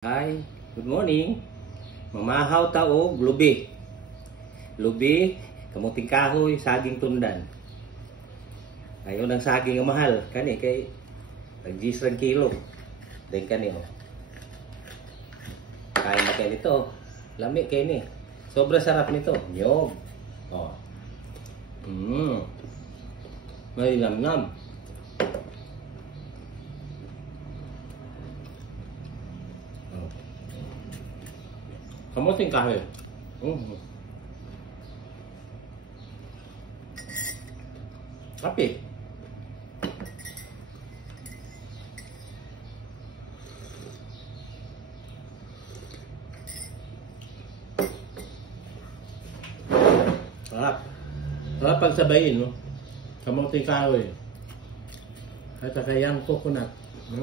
Hi, good morning. Mamahaw ta og lubi. Lubi, kamuting kahoy, saging tundan. Ayaw ng saging ang mahal. Kani kay nag-gis rang kilo. Dahil kani oh. Kain na kayo nito. Lami kayo ni. Sobra sarap nito. Nyog. Oh. May lamnam. Kamuting kahoy. Kape. Sarap. Sarap pagsabayin, no? Kamuting kahoy. At saka yung coconut. No?